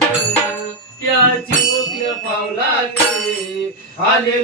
त्याची मोकल्या पावलाने आले